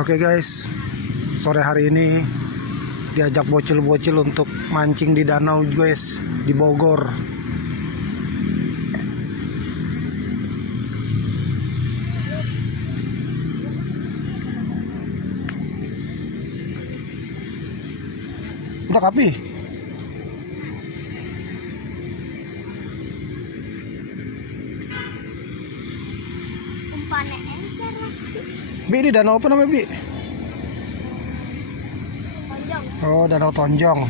Oke guys, sore hari ini diajak bocil-bocil untuk mancing di danau guys, di Bogor. Udah kapi? Umpane encer. Bi, di danau apa namanya Bi? Tonjong. Oh, Danau Tonjong.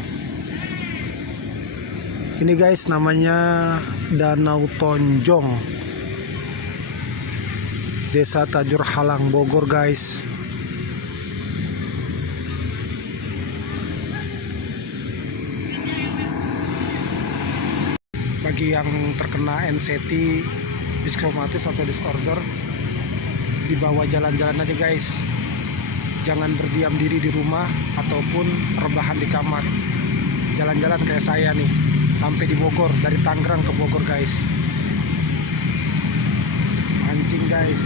Ini guys namanya Danau Tonjong, Desa Tajur Halang, Bogor guys. Bagi yang terkena anxiety, psikomatis atau disorder, dibawa jalan-jalan aja guys. Jangan berdiam diri di rumah ataupun rebahan di kamar. Jalan-jalan kayak saya nih, sampai di Bogor, dari Tangerang ke Bogor guys. Mancing guys.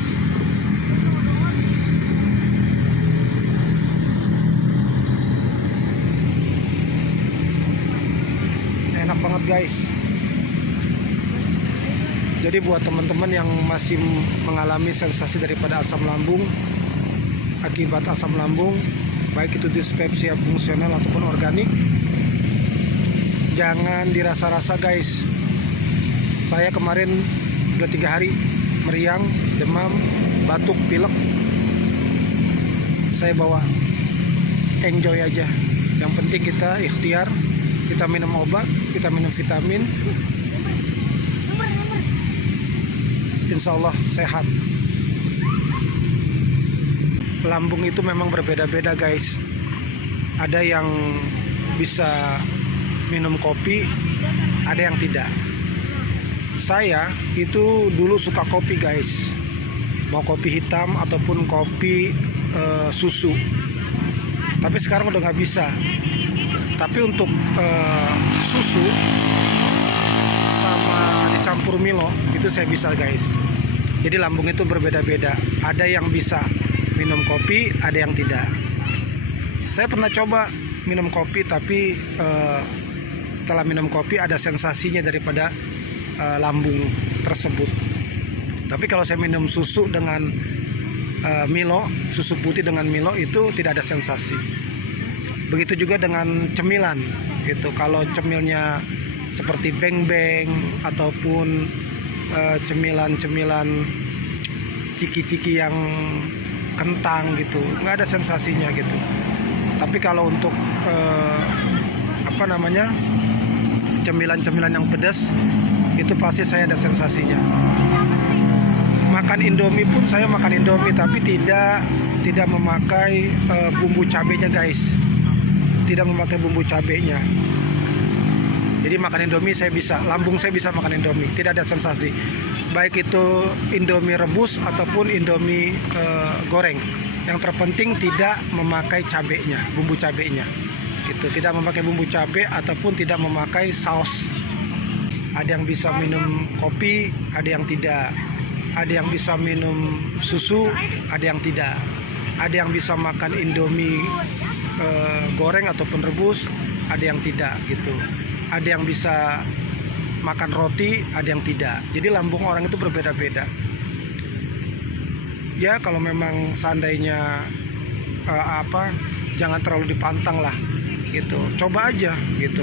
Enak banget guys. Jadi buat teman-teman yang masih mengalami sensasi daripada asam lambung, akibat asam lambung, baik itu dispepsia fungsional ataupun organik, jangan dirasa-rasa guys. Saya kemarin udah 3 hari meriang, demam, batuk, pilek. Saya bawa, enjoy aja. Yang penting kita ikhtiar, kita minum obat, kita minum vitamin, insya Allah sehat. Lambung itu memang berbeda-beda guys. Ada yang bisa minum kopi, ada yang tidak. Saya itu dulu suka kopi guys, mau kopi hitam ataupun kopi susu. Tapi sekarang udah nggak bisa. Tapi untuk susu sama dicampur Milo itu saya bisa guys. Jadi lambung itu berbeda-beda. Ada yang bisa minum kopi, ada yang tidak. Saya pernah coba minum kopi, tapi setelah minum kopi ada sensasinya daripada lambung tersebut. Tapi kalau saya minum susu dengan Milo, susu putih dengan Milo, itu tidak ada sensasi. Begitu juga dengan cemilan gitu. Kalau cemilnya seperti beng-beng ataupun cemilan-cemilan ciki-ciki yang kentang gitu, nggak ada sensasinya gitu. Tapi kalau untuk cemilan-cemilan yang pedas, itu pasti saya ada sensasinya. Makan Indomie pun saya makan Indomie, tapi tidak memakai bumbu cabenya guys, tidak memakai bumbu cabenya. Jadi makan Indomie saya bisa, lambung saya bisa makan Indomie, tidak ada sensasi. Baik itu Indomie rebus ataupun Indomie goreng. Yang terpenting tidak memakai cabenya, bumbu cabenya. Gitu, tidak memakai bumbu cabe ataupun tidak memakai saus. Ada yang bisa minum kopi, ada yang tidak. Ada yang bisa minum susu, ada yang tidak. Ada yang bisa makan Indomie goreng ataupun rebus, ada yang tidak gitu. Ada yang bisa makan roti, ada yang tidak. Jadi lambung orang itu berbeda-beda. Ya kalau memang seandainya jangan terlalu dipantang lah gitu. Coba aja gitu.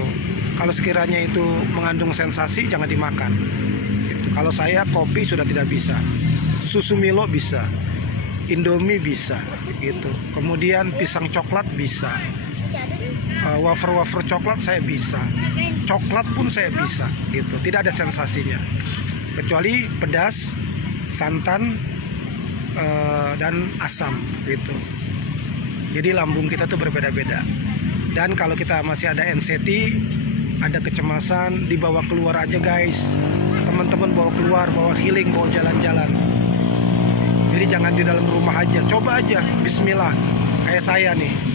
Kalau sekiranya itu mengandung sensasi, jangan dimakan. Gitu. Kalau saya kopi sudah tidak bisa. Susu Milo bisa. Indomie bisa gitu. Kemudian pisang coklat bisa. Wafer-wafer coklat saya bisa, coklat pun saya bisa gitu, tidak ada sensasinya kecuali pedas, santan, dan asam gitu. Jadi lambung kita tuh berbeda-beda. Dan kalau kita masih ada anxiety, ada kecemasan, dibawa keluar aja guys. Teman-teman bawa keluar, bawa healing, bawa jalan-jalan. Jadi jangan di dalam rumah aja, coba aja, bismillah. Kayak saya nih.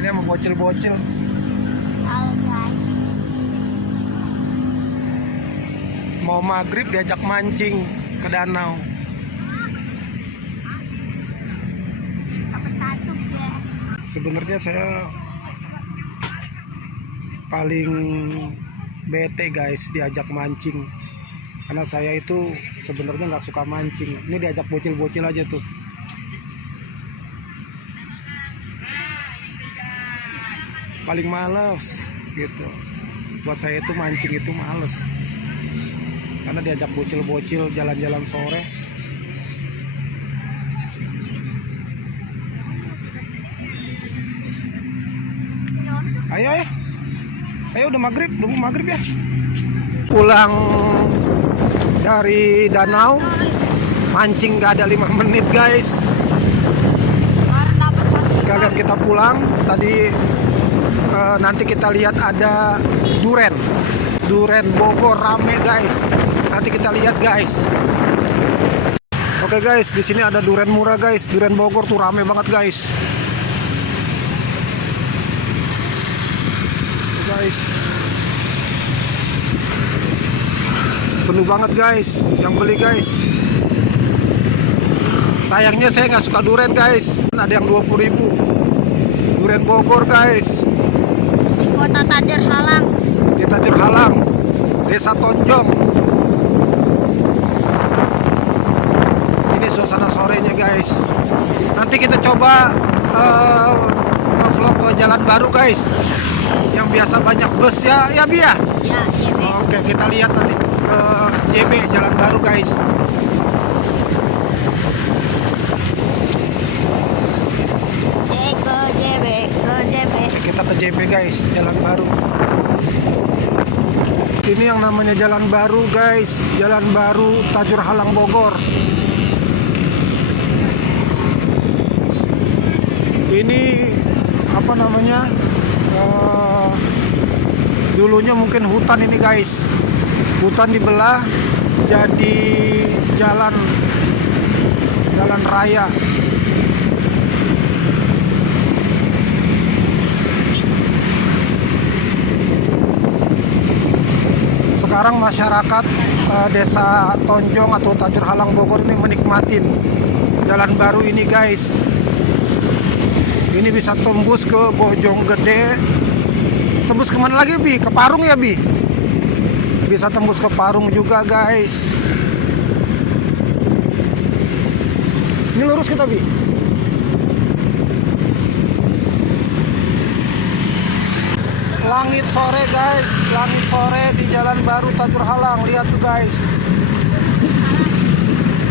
Ini sama bocil-bocil. Halo guys. Mau maghrib diajak mancing ke danau. Dapat satu, guys. Sebenarnya saya paling bete guys diajak mancing, karena saya itu sebenarnya nggak suka mancing. Ini diajak bocil-bocil aja tuh. Paling males gitu. Buat saya itu mancing itu males, karena diajak bocil-bocil jalan-jalan sore. Ayo ya, ayo udah maghrib, ya. Pulang dari danau, mancing gak ada 5 menit guys. Sekalian kita pulang. Tadi nanti kita lihat ada Duren Bogor rame guys. Nanti kita lihat guys. Oke guys, di sini ada duren murah guys. Duren Bogor tuh rame banget guys. Guys, penuh banget guys yang beli guys. Sayangnya saya nggak suka duren guys. Ada yang 20.000. Duren Bogor guys. Di kota Tajur Halang. Di Tajur Halang, Desa Tonjong. Ini suasana sorenya guys. Nanti kita coba vlog ke Jalan Baru guys, yang biasa banyak bus ya Bi ya? Ya, JB. Oke, kita lihat nanti ke JB Jalan Baru guys. Ke JB. Kita ke JB guys, Jalan Baru. Ini yang namanya Jalan Baru guys, Jalan Baru Tajur Halang Bogor. Ini apa namanya? Dulunya mungkin hutan ini guys. Hutan dibelah jadi jalan raya. Sekarang masyarakat Desa Tonjong atau Tajur Halang Bogor ini menikmatin Jalan Baru ini guys. Ini bisa tembus ke Bojonggede. Tembus kemana lagi Bi? Ke Parung ya Bi? Bisa tembus ke Parung juga guys. Ini lurus kita Bi. Langit sore guys, langit sore di Jalan Baru Tajur Halang. Lihat tuh guys,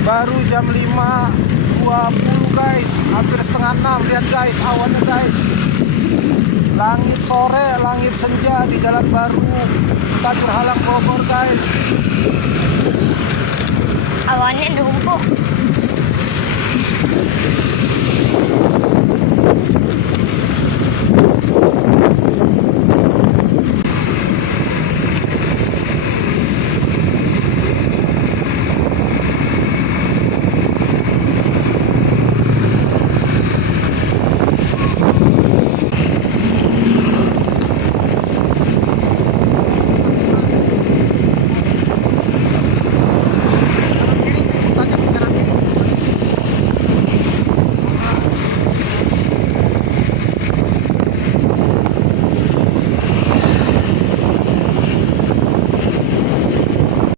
baru jam 5.20 guys, hampir setengah 6. Lihat guys, awannya guys. Langit sore, langit senja di Jalan Baru Tajur Halang Bogor guys. Awannya numpuk.